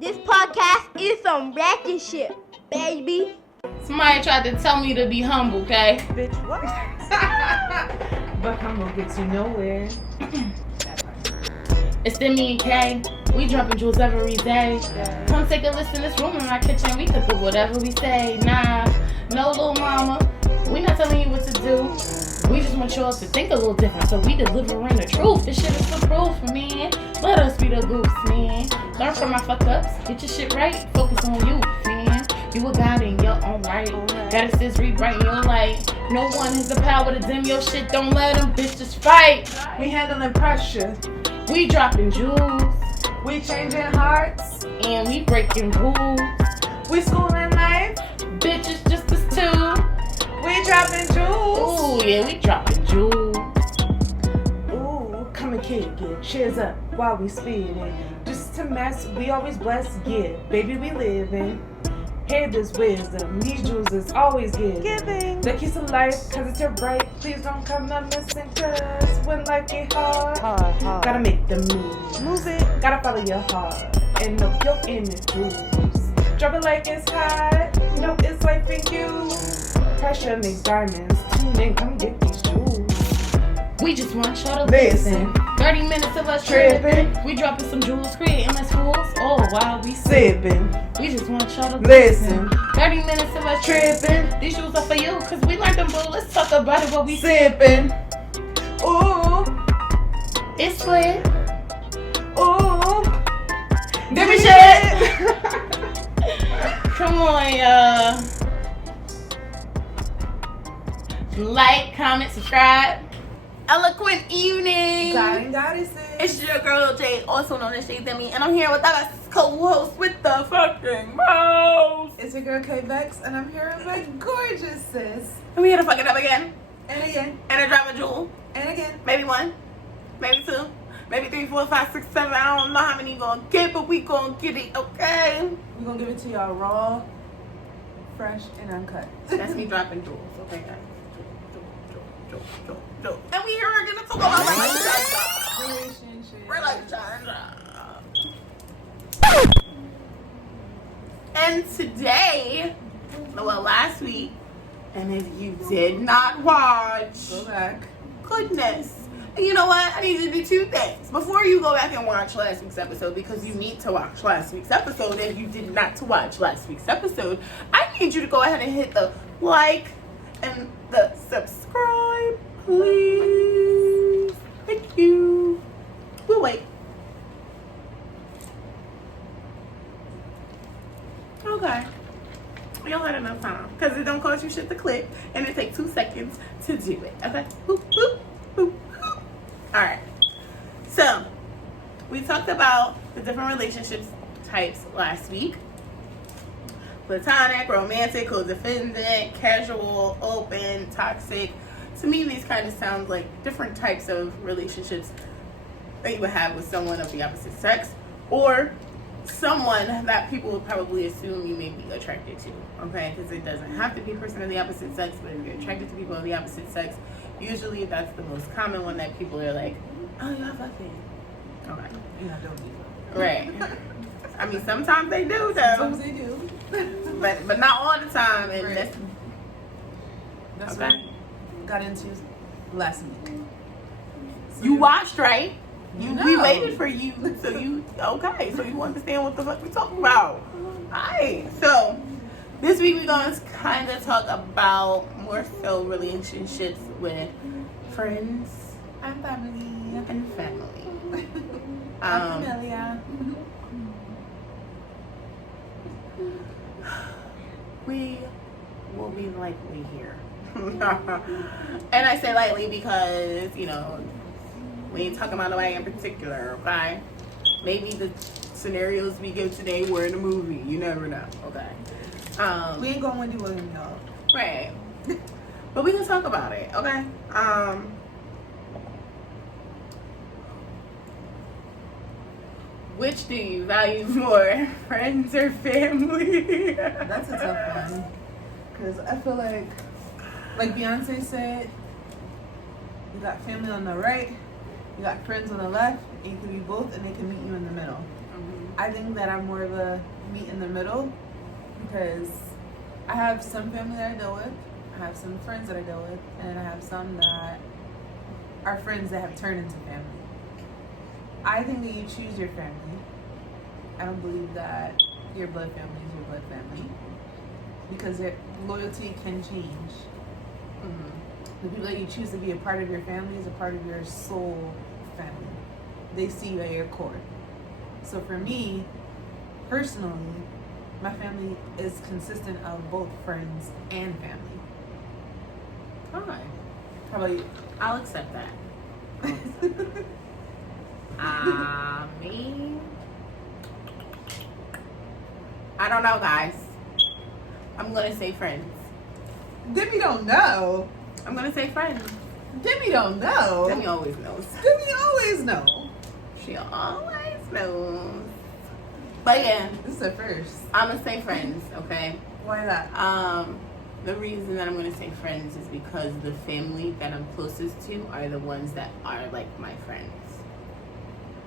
This podcast is some ratchet shit, baby. Somebody tried to tell me to be humble, okay? Bitch, what? But humble gets you nowhere. It's Demi and Kay. We dropping jewels every day. Come take a listen. This room in my kitchen. We could do whatever we say. Nah, no little mama. We not telling you what to do. We just want y'all to think a little different. So we delivering the truth. This shit is the proof, man. Let us be the goose, man. Learn from my fuck ups. Get your shit right. Focus on you, man. You a god in your own right. Gotta assist, rewrite your life. No one has the power to dim your shit. Don't let them bitches fight. We handling pressure. We dropping jewels. We changing hearts. And we breaking rules. We schooling life. Bitches just as two. We dropping jewels. Ooh, yeah, we dropping jewels. Ooh, come and kick it. Cheers up while we speeding. Just to mess, we always blessed. Yeah, baby, we living. Hear this wisdom. These jewels is always giving. The kiss of life, cause it's your right. Please don't come up missing, cause when life get hard. Gotta make the move it. Gotta follow your heart. And know your inner jewels. Drop it like it's hot. Know it's life in you. Pressure makes diamonds. Tune in, come get these jewels. We just want y'all to Listen. 30 minutes of us tripping. We dropping some jewels, creating less fools. Oh, while we Sipping. We just want y'all to Listen. 30 minutes of us tripping. These jewels are for you, cause we like them, boo. Let's talk about it, what we Sipping. Ooh. It's lit. Ooh. Give me shit. Come on, y'all. Like, comment, subscribe. Eloquent evening. Goddesses. It's your girl Jay, also known as Jay Demi, and I'm here with our co-host with the fucking most. It's your girl K Vex, and I'm here with my gorgeous sis. And we here to fuck it up again. And again. And a drop a jewel. And again. Maybe one. Maybe two. Maybe 3, 4, 5, 6, 7. I don't know how many you gonna get, but we gonna get it, okay? We're gonna give it to y'all raw, fresh, and uncut. That's me dropping jewels, okay, guys? And we are gonna talk about relationships. And today, well, last week, and if you did not watch, Go back. goodness. And you know what? I need you to do two things. Before you go back and watch last week's episode, because you need to watch last week's episode, if you did not watch last week's episode, I need you to go ahead and hit the like and the subscribe, please. Thank you. We'll wait. Okay. You don't had enough time, because it don't cost you shit to click, and it takes 2 seconds to do it. Okay? Boop, boop, boop. Alright, so we talked about the different relationships types last week. Platonic, romantic, codependent, casual, open, toxic. To me, these kind of sound like different types of relationships that you would have with someone of the opposite sex, or someone that people would probably assume you may be attracted to, okay? Because it doesn't have to be a person of the opposite sex, but if you're attracted to people of the opposite sex, usually that's the most common one that people are like, oh, y'all fucking. Okay. Yeah, I don't need Right. I mean, sometimes they do, though. Sometimes they do. But not all the time. And Right. That's okay. what we got into last week. So You watched, right? You We know. waited for you, so you, okay, so you understand what the fuck we talking about. Alright, so this week we're going to kind of talk about more so relationships with friends I'm family. and family. I'm familiar. We will be lightly here. And I say lightly because, you know, we ain't talking about nobody in particular, okay? Maybe the scenarios we give today were in a movie. You never know, okay? We ain't going Wendy Williams, y'all. Right. But we can talk about it, okay? Which do you value more, friends or family? That's a tough one. Because I feel like Beyonce said, you got family on the right, you got friends on the left, and you can be both, and they can meet you in the middle. I think that I'm more of a meet in the middle because I have some family that I deal with, I have some friends that I deal with, and I have some that are friends that have turned into family. I think that you choose your family. I don't believe that your blood family is your blood family because their loyalty can change. The people that you choose to be a part of your family is a part of your soul family. They see you at your core. So for me, personally, my family is consistent of both friends and family. Alright. How about you? I'll accept that. Me? I don't know, guys. I'm gonna say friends. Demi don't know. I'm gonna say friends. Demi don't know. Demi always knows. Demi always know. She always knows. But yeah, This is a first. I'm gonna say friends, okay? Why that? The reason that I'm gonna say friends is because the family that I'm closest to are the ones that are like my friends.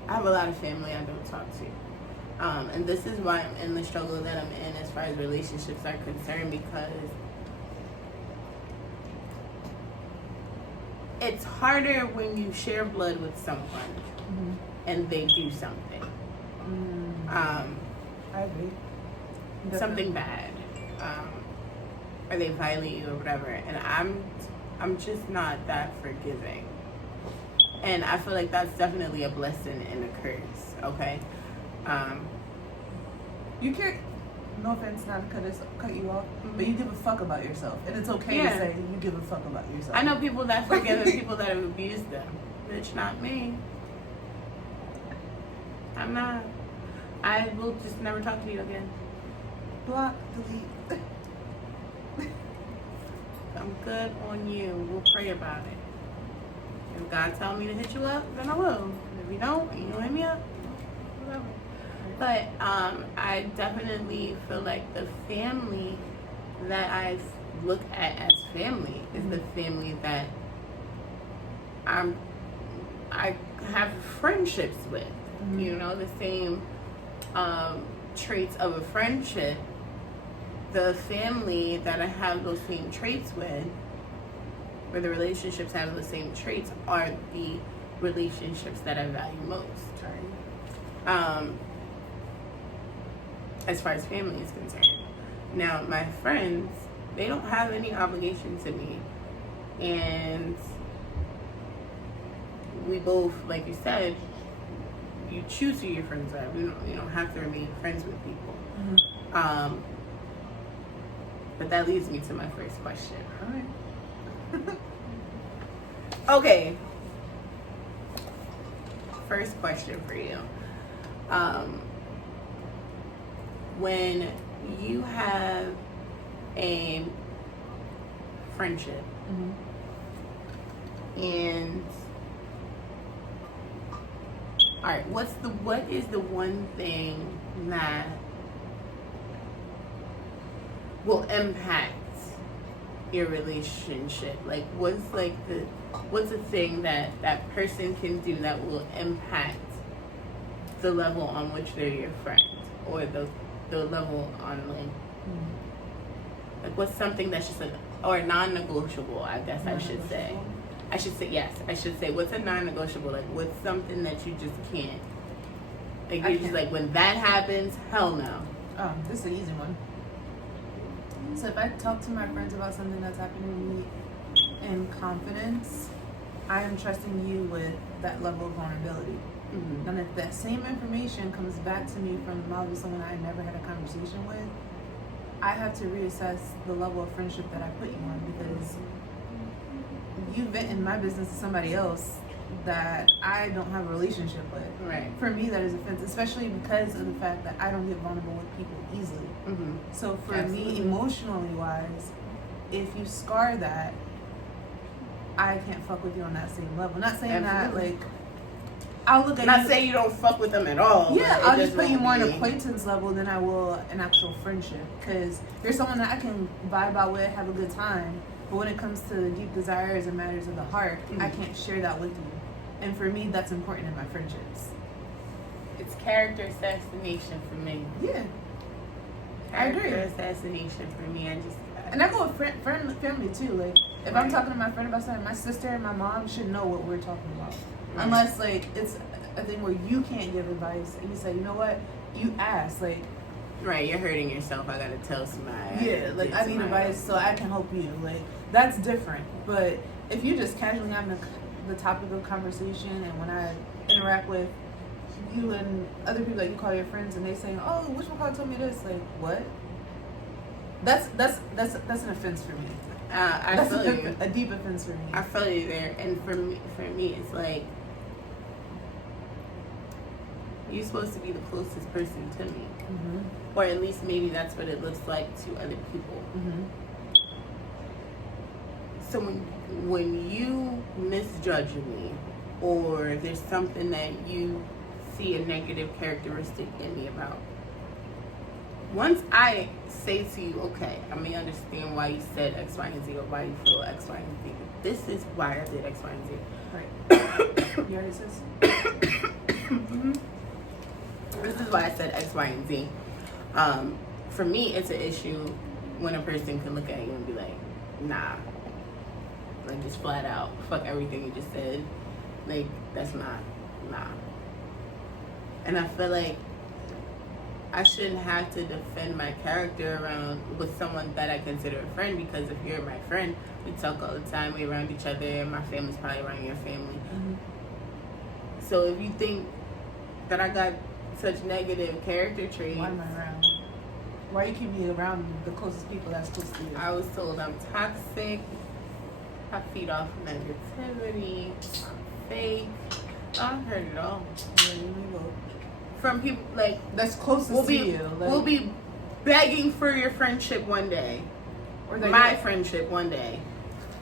I have a lot of family I don't talk to. And this is why I'm in the struggle that I'm in as far as relationships are concerned, because it's harder when you share blood with someone and they do something. I agree. Something bad. Or they violate you or whatever. And I'm just not that forgiving. And I feel like that's definitely a blessing and a curse, okay? You can't, no offense, not to cut you off, but you give a fuck about yourself. And it's okay to say you give a fuck about yourself. I know people that forgive and people that have abused them. Bitch, not me. I'm not. I will just never talk to you again. Block, delete. I'm good on you. We'll pray about it. If God tells me to hit you up, then I will. If you don't, you don't hit me up, whatever. But I definitely feel like the family that I look at as family is the family that I have friendships with. You know, the same traits of a friendship. The family that I have those same traits with, where the relationships have the same traits, are the relationships that I value most. As far as family is concerned. Now, my friends, they don't have any obligation to me. And we both, like you said, you choose who your friends are. You don't have to remain friends with people. But that leads me to my first question. All right. Okay. First question for you. When you have a friendship and all right, what is the one thing that will impact your relationship? Like, what's the thing that person can do that will impact the level on which they're your friend, or the level on like what's something that's just or non-negotiable? I guess I should say. I should say what's a non-negotiable? Like, what's something that you just can't? Like, you're just like, when that happens, hell no. This is an easy one. So if I talk to my friends about something that's happening to me in confidence, I am trusting you with that level of vulnerability. And if that same information comes back to me from probably someone I never had a conversation with, I have to reassess the level of friendship that I put you on, because you vent in my business to somebody else that I don't have a relationship with. Right. For me, that is offensive, especially because of the fact that I don't get vulnerable with people easily. So for me, emotionally wise, if you scar that, I can't fuck with you on that same level. Not saying that, like, I'll look at Not saying you don't fuck with them at all. Yeah, I'll just put you more on an acquaintance level than I will an actual friendship. Because there's someone that I can vibe out with, have a good time. But when it comes to deep desires and matters of the heart, I can't share that with you. And for me, that's important in my friendships. It's character assassination for me. Yeah. I agree. Character assassination for me. And I go with friend family too. Like, if I'm talking to my friend about something, my sister and my mom should know what we're talking about. Right. Unless, like, it's a thing where you can't give advice and you say, you know what, you ask. Like, right, you're hurting yourself. I gotta tell somebody. Yeah, like, I need advice so I can help you. Like, that's different. But if you just casually having the topic of conversation, and when I interact with you and other people that you call your friends, and they saying, "Oh, which one told me this?" Like, what? That's an offense for me. I feel you. A deep offense for me. I feel you there, and for me, it's like you're supposed to be the closest person to me, or at least maybe that's what it looks like to other people. So when you misjudge me, or there's something that you see a negative characteristic in me about, once I say to you, okay, I may understand why you said X, Y, and Z, or why you feel X, Y, and Z. This is why I did X, Y, and Z. Right. You already said This is why I said X, Y, and Z. For me, it's an issue when a person can look at you and be like, nah. Like, just flat out, fuck everything you just said. Like, that's nah. And I feel like I shouldn't have to defend my character around with someone that I consider a friend, because if you're my friend, we talk all the time, we're around each other, and my family's probably around your family. So if you think that I got such negative character traits, why am I around? Why you keep me around the closest people that's close to you? I was told I'm toxic, I feed off negativity, fake. I've heard it all. From people like that's closest to you. Like, we'll be begging for your friendship one day, or my friendship one day,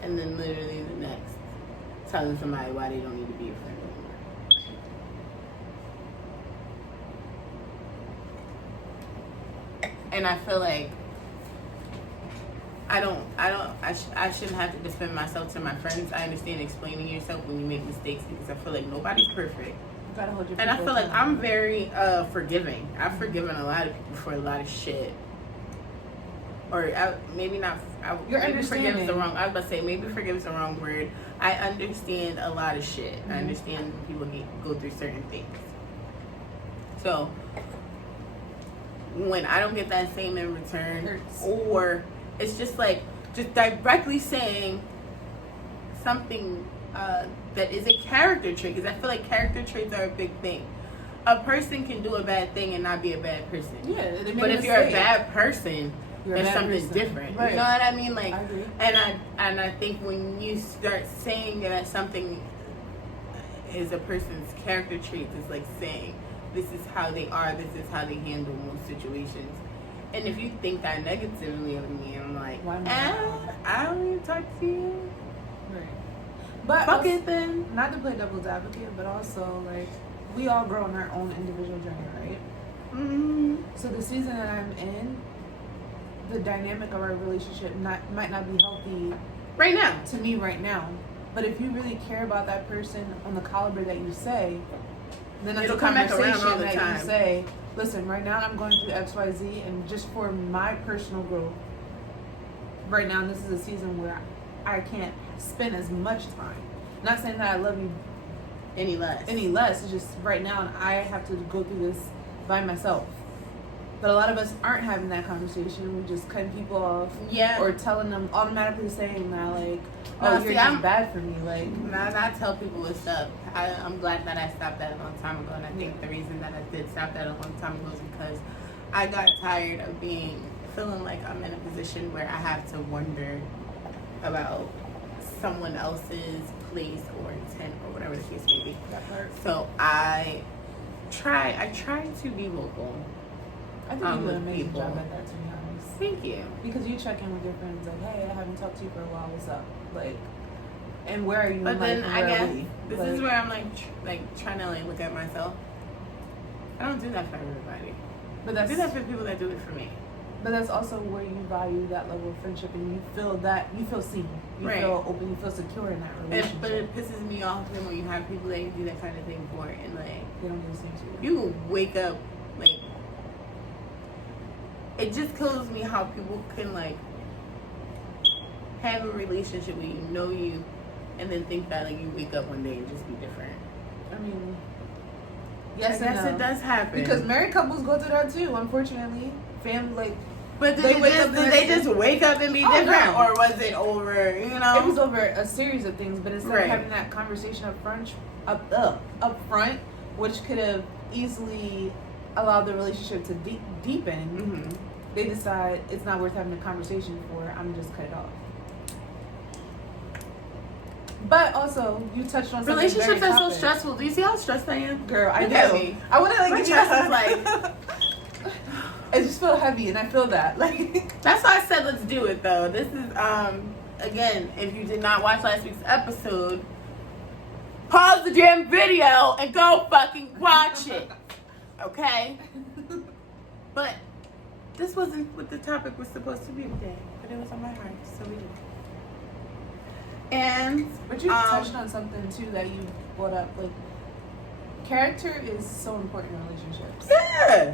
and then literally the next, telling somebody why they don't need to be a friend anymore. And I feel like I shouldn't have to defend myself to my friends. I understand explaining yourself when you make mistakes, because I feel like nobody's perfect. And I feel like I'm very forgiving. I've forgiven a lot of people for a lot of shit. Or maybe not. Maybe forgive is the wrong. I was about to say maybe forgive is the wrong word. I understand a lot of shit. I understand people go through certain things. So when I don't get that same in return, or it's just like just directly saying something that is a character trait, because I feel like character traits are a big thing. A person can do a bad thing and not be a bad person. Yeah, but if you're a bad person, it's something different. Right. You know what I mean? Like, I agree. And I think when you start saying that something is a person's character traits, it's like saying this is how they are, this is how they handle most situations. And if you think that negatively of me, I'm like, I don't even talk to you. Right. But fuck it then. Not to play devil's advocate, but also, like, we all grow on our own individual journey, right? So the season that I'm in, the dynamic of our relationship might not be healthy right now to me right now. But if you really care about that person on the caliber that you say, then that's a conversation that you say, listen, right now I'm going through X, Y, Z, and just for my personal growth, right now this is a season where I can't spend as much time. Not saying that I love you any less. It's just right now I have to go through this by myself. But a lot of us aren't having that conversation. We're just cutting people off. Yeah. Or telling them, automatically saying that, like, you're just bad for me. Like, I tell people what's up. I'm glad that I stopped that a long time ago. And I think the reason that I did stop that a long time ago is because I got tired of feeling like I'm in a position where I have to wonder about someone else's place or intent or whatever the case may be. So I try to be vocal. I think you do an amazing job at that, to be honest. Thank you. Because you check in with your friends like, hey, I haven't talked to you for a while. What's up? Like, and where are you? But then I guess this is where I'm like trying to like look at myself. I don't do that for everybody. But I do that for people that do it for me. But that's also where you value that level of friendship, and you feel seen, you Right. feel open, you feel secure in that relationship. But it pisses me off when you have people that you do that kind of thing for, and like They don't do the same to you. you can wake up like it just kills me how people can like have a relationship where you know you, and then think that like you wake up one day and just be different. I mean, yes, I guess it does happen because married couples go through that too. Unfortunately, family like. But did They they, wake just, up did and they it's- just wake up and be Oh, different, no. or was it over? You know, It was over a series of things, but instead Right. of having that conversation up front, which could have easily allowed the relationship to deepen, Mm-hmm. they decide it's not worth having a conversation for. I'm just cut it off. But also, you touched on something Relationships very are so topic. stressful. Do you see how stressed I am? Girl, I Look at do. me. I want to like My give you chest that. is like. I just feel heavy, and I feel that like. That's why I said let's do it though. This is again, if you did not watch last week's episode, pause the damn video and go fucking watch it. Okay? But this wasn't what the topic was supposed to be today, but it was on my heart, so we did. And But you touched on something too that you brought up, like character is so important in relationships. yeah.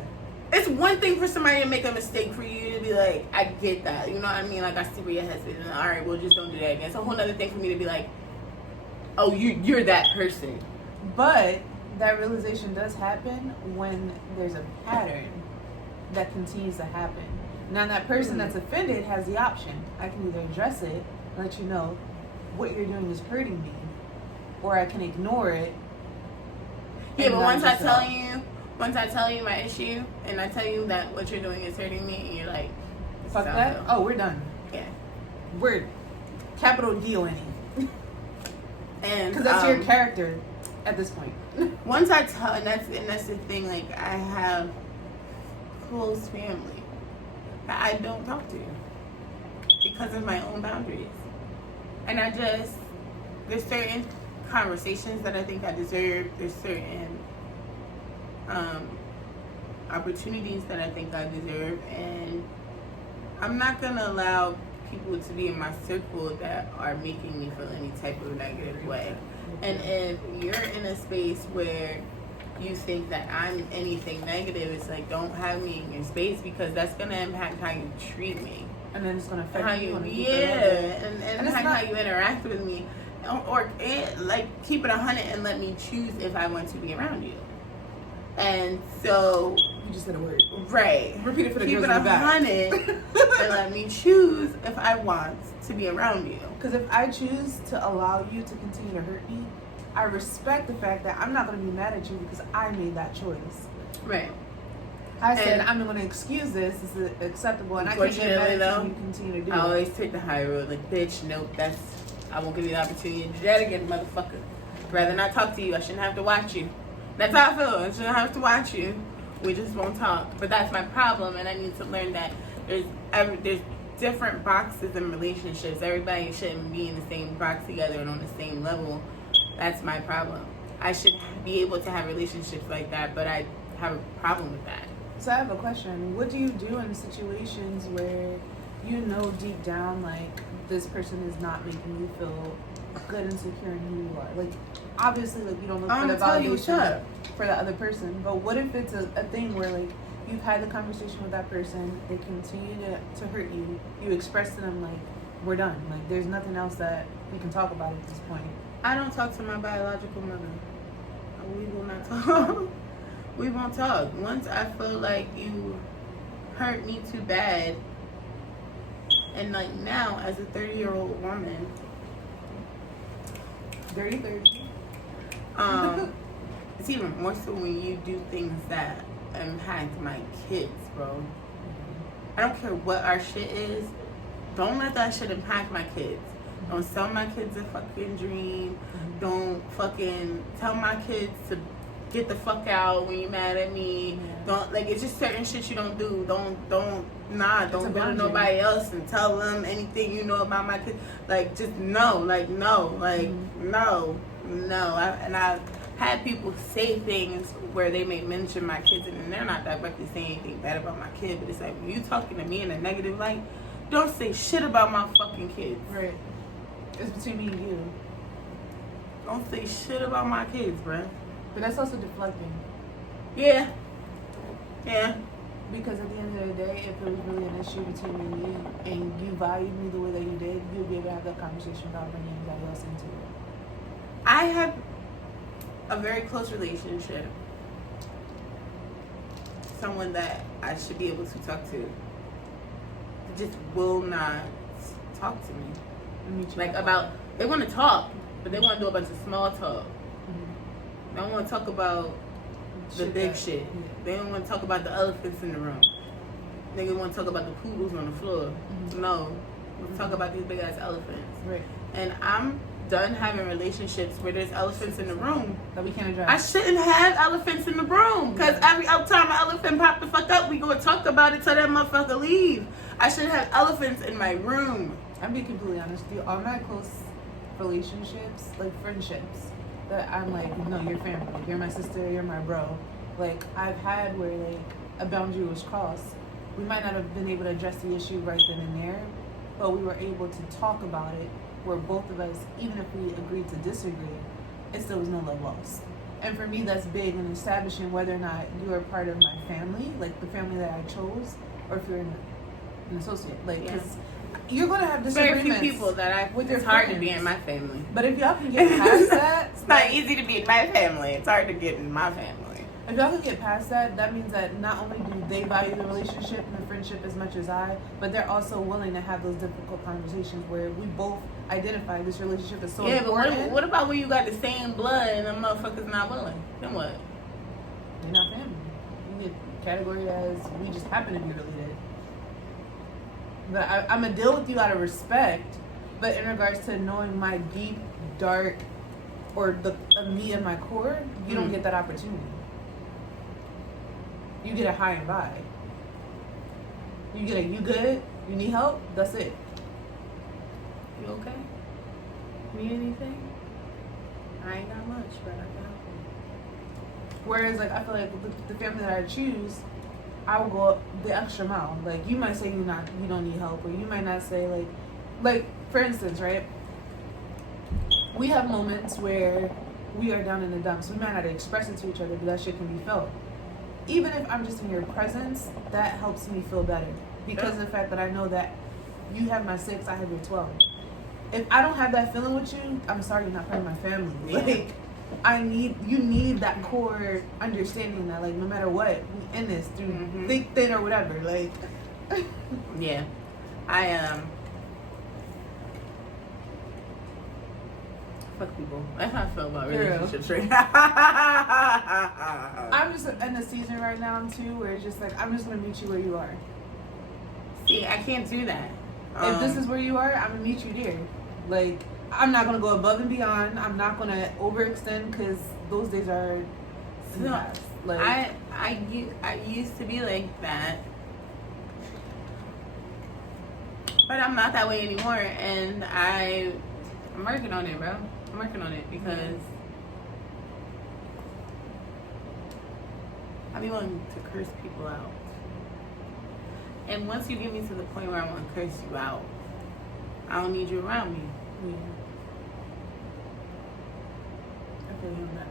It's one thing for somebody to make a mistake for you to be like, I get that. You know what I mean? Like, I see where your head's at. All right, well, just don't do that again. It's a whole other thing for me to be like, oh, you're that person. But that realization does happen when there's a pattern that continues to happen. Now that person that's offended has the option. I can either address it, let you know what you're doing is hurting me, or I can ignore it. Yeah, and but not once I address it. tell you my issue, and I tell you that what you're doing is hurting me, and you're like, Fuck "Stop that. it." Oh, we're done. Yeah. We're capital D-O-N-E. And Because that's your character at this point. once I tell, and that's the thing. Like, I have close family that I don't talk to because of my own boundaries, and there's certain conversations that I think I deserve. There's certain opportunities that I think I deserve, and I'm not gonna allow people to be in my circle that are making me feel any type of negative way. And if you're in a space where you think that I'm anything negative, it's like, don't have me in your space, because that's gonna impact how you treat me. And then it's going to affect How you you, on a yeah, deeper level. and And it's how not- you interact with me, or like keep it 100 and let me choose if I want to be around you. And so, You just said a word. right, Repeat it for the keep girls it in the back. 100 and let me choose if I want to be around you. Because if I choose to allow you to continue to hurt me, I respect the fact that I'm not going to be mad at you because I made that choice. Right. I said, And- I'm going to excuse this. This is acceptable. And I can't get mad Unfortunately, at though, you and you continue to do I it. always take the high road. Like, bitch, nope, I won't give you the opportunity to do that again, motherfucker. I'd rather not talk to you. I shouldn't have to watch you. That's how I feel. I shouldn't have to watch you. We just won't talk. But that's my problem, and I need to learn that there's different boxes in relationships. Everybody shouldn't be in the same box together and on the same level. That's my problem. I should be able to have relationships like that, but I have a problem with that. So I have a question. What do you do in situations where you know deep down, like, this person is not making you feel good and secure in who you are? Like, obviously, like, you don't look for the tell you what's validation up. for the other person. But what if it's a thing where, like, you've had the conversation with that person, they continue to hurt you, you express to them, like, we're done. Like, there's nothing else that we can talk about at this point. I don't talk to my biological mother. We will not talk. We won't talk. Once I feel like you hurt me too bad, and like now as a 30-year-old woman, 30. it's even more so when you do things that impact my kids, bro. I don't care what our shit is. Don't let that shit impact my kids. Don't sell my kids a fucking dream. Don't fucking tell my kids to get the fuck go at me. Don't, like, it's just certain shit you don't do. Don't go to nobody else and tell them anything you know about my kids. Like, just no. And I've had people say things where they may mention my kids and they're not directly saying anything bad about my kid, but it's like, when you talking to me in a negative light, don't say shit about my fucking kids. Right. It's between me and you. Don't say shit about my kids, bruh. But that's also deflecting. Yeah. Yeah. Because at the end of the day, if it was really an issue between me and you, and you valued me the way that you did, you'd be able to have that conversation without bringing anybody else into it. I have a very close relationship. Someone that I should be able to talk to just will not talk to me. Like about, they want to talk, but they want to do a bunch of small talk. Mm-hmm. They don't want to talk about the big shit. Yeah. They don't want to talk about the elephants in the room. They want to talk about the poodles on the floor. Mm-hmm. No, we'll talk about these big ass elephants. Right. And I'm done having relationships where there's elephants in the room that we can't address. I shouldn't have elephants in the room, because every time an elephant pop the fuck up, we go talk about it till that motherfucker leave. I shouldn't have elephants in my room. I'm being completely honest with you. All my close relationships, like friendships, that I'm like, no, you're family. You're my sister. You're my bro. Like, I've had where like a boundary was crossed. We might not have been able to address the issue right then and there, but we were able to talk about it. Where both of us, even if we agreed to disagree, it still was no love lost. And for me, that's big in establishing whether or not you are part of my family, like the family that I chose, or if you're an associate. Like, because you're going to have disagreements. Very few people that I, with it's hard friends. To be in my family. But if y'all can get past that. It's not easy to be in my family. It's hard to get in my family. If y'all can get past that, that means that not only do they value the relationship and the friendship as much as I, but they're also willing to have those difficult conversations where we both identify this relationship is so important. Yeah, but what about when you got the same blood and the motherfuckers not willing? Then what? They're not family. You get categorized as we just happen to be related. But I'm going to deal with you out of respect, but in regards to knowing my deep, dark, or the me at my core, you don't get that opportunity. You get a high and by. You get a you good, you need help, that's it. You okay? Need anything? I ain't got much, but I can help you. Whereas, like, I feel like the family that I choose, I will go the extra mile. Like, you might say you don't need help, or you might not say, like for instance, right? We have moments where we are down in the dumps. We might not express it to each other, but that shit can be felt. Even if I'm just in your presence, that helps me feel better. Because of the fact that I know that you have my 6, I have your 12. If I don't have that feeling with you, I'm sorry you're not part of my family. Like, you need that core understanding that, like, no matter what, we in this through thick, thin, or whatever. Like, yeah. Fuck people. That's how I feel about relationships right now. I'm just in a season right now too where it's just like I'm just gonna meet you where you are. See, I can't do that. If this is where you are, I'm gonna meet you there. Like, I'm not gonna go above and beyond. I'm not gonna overextend because those days are. No, like I used to be like that, but I'm not that way anymore, and I'm working on it, bro. I'm working on it because I be wanting to curse people out. And once you get me to the point where I want to curse you out, I don't need you around me. Yeah. I feel you on that.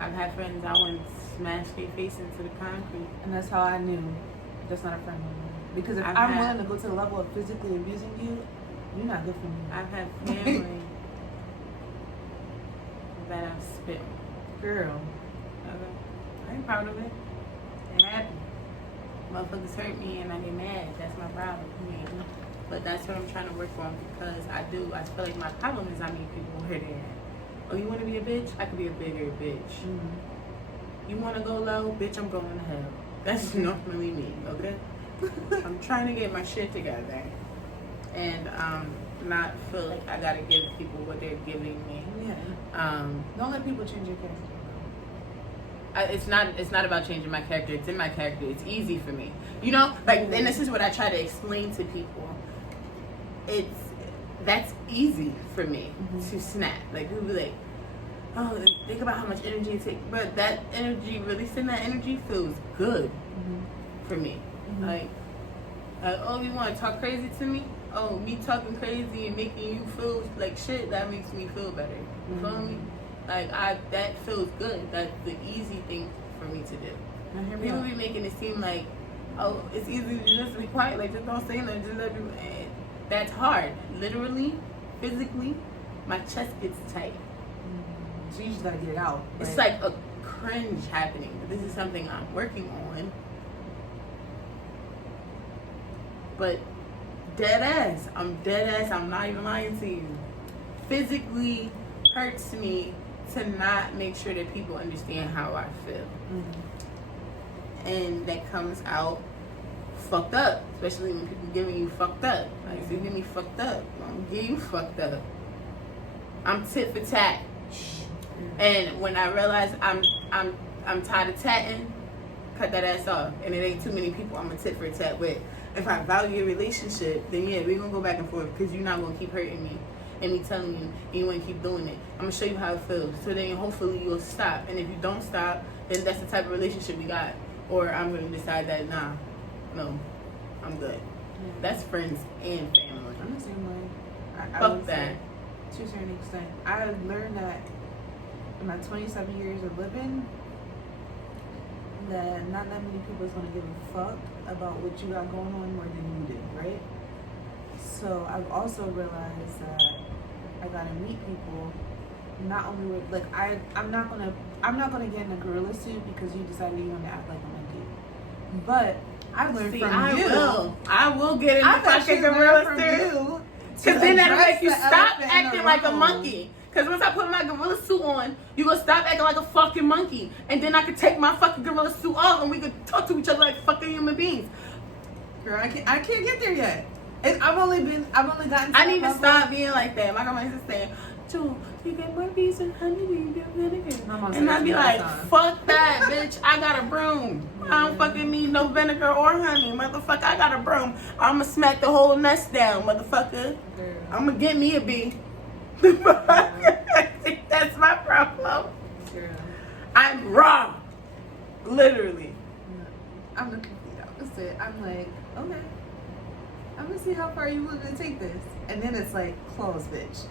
I've had friends I want to smash their face into the concrete. And that's how I knew that's not a friend anymore. Because if I'm willing to go to the level of physically abusing you, you're not good for me. I've had family that I've spit. Girl. Okay. I ain't proud of it. It happened. Motherfuckers hurt me and I get mad. That's my problem. But that's what I'm trying to work on because I feel like my problem is I meet people where they're at. Oh, you want to be a bitch? I could be a bigger bitch. Mm-hmm. You want to go low? Bitch, I'm going to hell. That's normally me, okay? I'm trying to get my shit together. And not feel like I gotta give people what they're giving me. Yeah. Don't let people change your character. It's not about changing my character. It's in my character. It's easy for me. You know, like, and this is what I try to explain to people. That's easy for me to snap. Like, people be like, oh, think about how much energy it takes. But that energy, releasing that energy feels good for me. Like, oh, you want to talk crazy to me? Oh, me talking crazy and making you feel like shit, that makes me feel better. You feel me? Like, that feels good. That's the easy thing for me to do. People be making it seem like, oh, it's easy to just be quiet, like, just don't say nothing, just let people. That's hard. Literally, physically, my chest gets tight. So you just gotta get it out. Right? It's like a cringe happening. But this is something I'm working on. But dead ass. I'm dead ass. I'm not even lying to you. Physically hurts me to not make sure that people understand how I feel. And that comes out fucked up. Especially when people giving you fucked up. Like, if you give me fucked up, I'm gonna give you fucked up. I'm tit for tat. And when I realize I'm tired of tatting, cut that ass off. And it ain't too many people I'm gonna tit for tat with. If I value your relationship, then yeah, we're gonna go back and forth because you're not gonna keep hurting me and me telling you and you wanna keep doing it. I'm gonna show you how it feels. So then hopefully you'll stop. And if you don't stop, then that's the type of relationship we got. Or I'm gonna decide that no, I'm good. That's friends and family. I'm the same way. Fuck that. To a certain extent. I learned that in my 27 years of living that not that many people is gonna give a fuck about what you got going on more than you do, right? So I've also realized that I gotta meet people not only with like I'm not gonna get in a gorilla suit because you decided you want to act like a monkey. But I've learned from you. I will get in the fucking gorilla suit. Because then that'll make you stop acting like a monkey. Because once I put my gorilla suit on, you gonna stop acting like a fucking monkey. And then I could take my fucking gorilla suit off and we could talk to each other like fucking human beings. Girl, I can't get there yet. I've only gotten to I need to stop being like that. My grandma used to say, Joe, you get more bees and honey than you get vinegar. And I'd be like, fuck that, bitch. I got a broom. I don't fucking need no vinegar or honey. Motherfucker, I got a broom. I'ma smack the whole nest down, motherfucker. I'ma get me a bee. That's my problem. Girl. I'm raw. Literally. I'm the complete opposite. I'm like, okay, I'm gonna see how far you willing to take this. And then it's like, claws, bitch.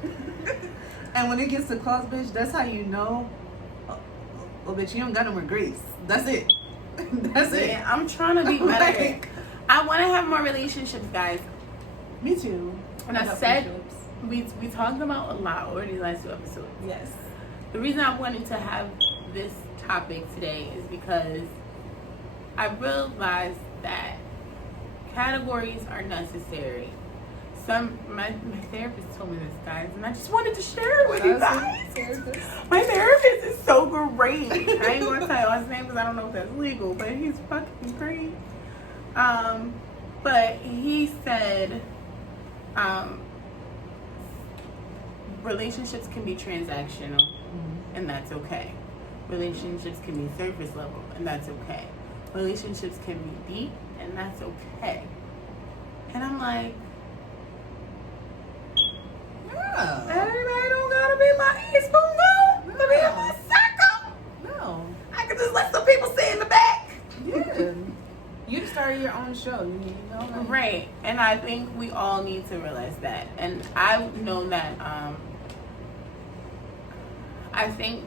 And when it gets to claws, bitch, that's how you know, oh, bitch, you don't got no more grease. That's it. That's it. Yeah, I'm trying to be better. Like, I want to have more relationships, guys. Me too. And I said, we talked about a lot over these last 2 episodes. Yes. The reason I wanted to have this topic today is because I realized that categories are necessary. My therapist told me this, guys, and I just wanted to share it with you guys. My therapist is so great. I ain't gonna tell you his name because I don't know if that's legal, but he's fucking great. But he said, relationships can be transactional, and that's okay. Relationships can be surface level, and that's okay. Relationships can be deep, and that's okay. And I'm like, everybody don't gotta be my ace to be in my circle. No. I could just let some people sit in the back. Yeah. You started your own show, you know? Like, right. And I think we all need to realize that. And I know that I think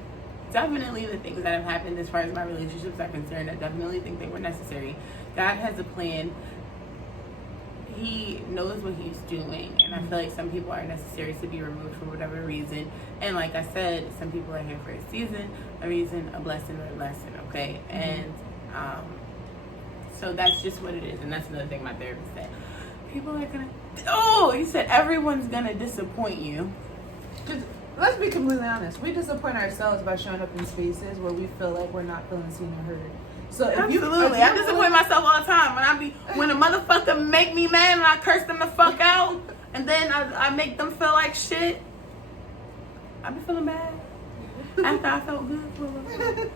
definitely the things that have happened as far as my relationships are concerned, I definitely think they were necessary. God has a plan. He knows what he's doing, and I feel like some people are necessary to be removed for whatever reason. And like I said, some people are here for a season, a reason, a blessing, or a lesson, okay? And so that's just what it is. And that's another thing my therapist said. People are gonna, he said everyone's gonna disappoint you. Let's be completely honest. We disappoint ourselves by showing up in spaces where we feel like we're not feeling seen or heard. So absolutely, I disappoint myself all the time. When a motherfucker make me mad and I curse them the fuck out, and then I make them feel like shit, I be feeling bad after I felt good for a little bit.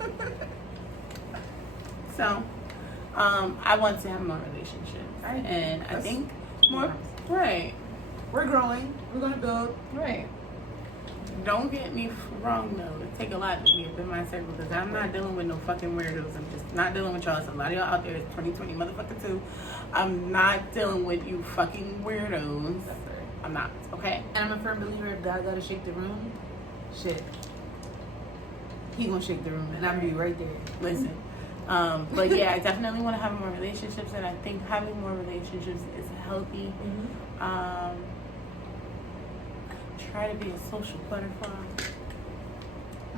So, I want to have more relationships, and I think more. Right, we're growing. We're gonna build. Right. don't get me wrong though. It take a lot to be up in my circle because I'm not dealing with no fucking weirdos. I'm just not dealing with y'all. So a lot of y'all out there is 2020 motherfucker too. I'm not dealing with you fucking weirdos. I'm not, okay? And I'm a firm believer if God gotta shake the room, shit, he gonna shake the room and I'm gonna be right there. Listen. But yeah, I definitely want to have more relationships, and I think having more relationships is healthy. Try to be a social butterfly.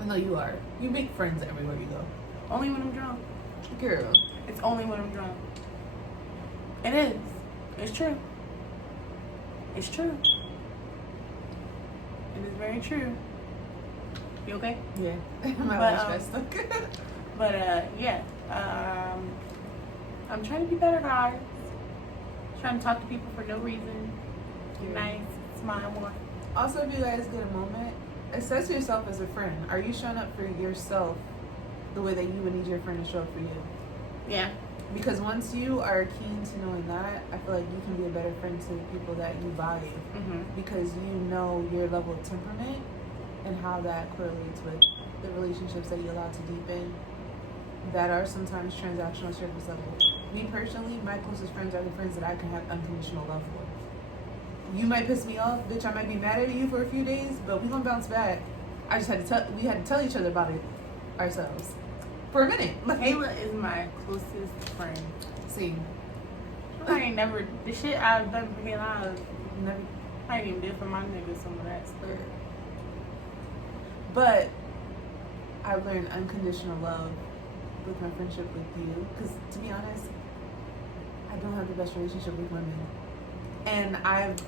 I know you are. You make friends everywhere you go. Only when I'm drunk. Girl. It's only when I'm drunk. It is. It's true. It's true. It is very true. You okay? Yeah. My last But yeah. I'm trying to be better, guys. Trying to talk to people for no reason. Be nice, smile more. Also, if you guys get a moment, assess yourself as a friend. Are you showing up for yourself the way that you would need your friend to show up for you? Yeah. Because once you are keen to knowing that, I feel like you can be a better friend to the people that you value. Because you know your level of temperament and how that correlates with the relationships that you allow to deepen that are sometimes transactional surface level. Me personally, my closest friends are the friends that I can have unconditional love for. You might piss me off, bitch. I might be mad at you for a few days, but we gonna bounce back. I just had to we had to tell each other about it ourselves for a minute. Kayla is my closest friend. See, I ain't never the shit I've done for me alive. Never. I ain't even did for my niggas some of that stuff. But I've learned unconditional love with my friendship with you. Because to be honest, I don't have the best relationship with women. And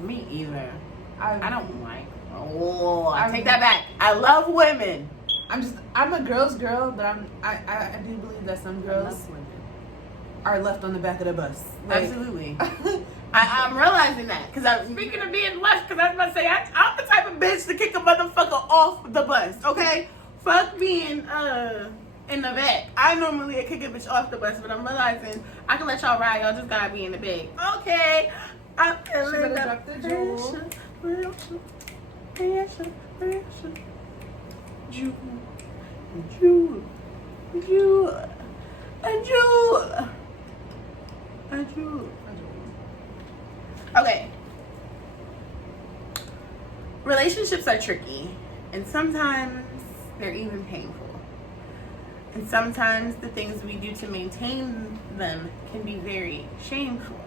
me either. I don't like. I take that back. I love women. I'm a girl's girl, but I do believe that some girls are left on the back of the bus. Like, absolutely. I'm realizing that because I'm speaking of being left. Because I was about to say I'm the type of bitch to kick a motherfucker off the bus. Okay, fuck being in the back. I normally kick a bitch off the bus, but I'm realizing I can let y'all ride. Y'all just gotta be in the back. Okay. I'm feeling the pressure. Okay. Relationships are tricky, and sometimes they're even painful. And sometimes the things we do to maintain them can be very shameful.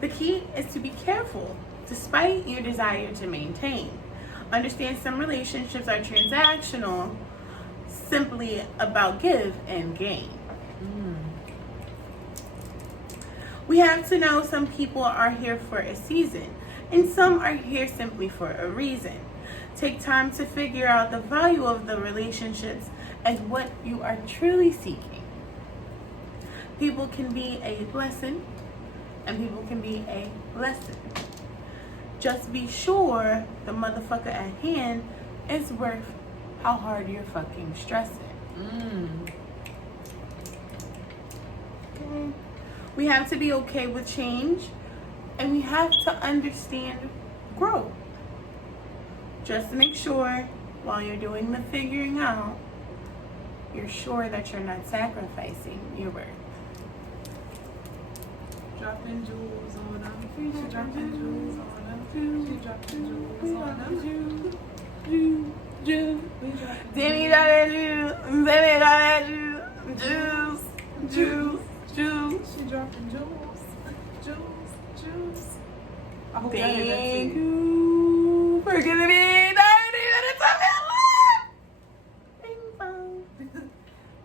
The key is to be careful, despite your desire to maintain. Understand some relationships are transactional, simply about give and gain. We have to know some people are here for a season, and some are here simply for a reason. Take time to figure out the value of the relationships and what you are truly seeking. People can be a blessing, and people can be a lesson. Just be sure the motherfucker at hand is worth how hard you're fucking stressing. Okay. We have to be okay with change, and we have to understand growth. Just make sure while you're doing the figuring out, you're sure that you're not sacrificing your worth. Dropping jewels on them. She dropping jewels on them. She dropping jewels on them. Demi Dropp'n, Demi Dropp'n, juice. She dropping jewels. I hope y'all hear that Thank too. you for giving me 90 minutes of your life. Bing bong.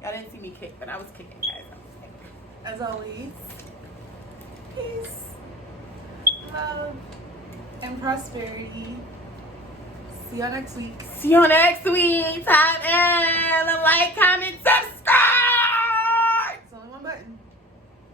Y'all didn't see me kick, but I was kicking, guys. I was kicking. As always, peace, love, and prosperity. See y'all next week. See you next week. Time and like, comment.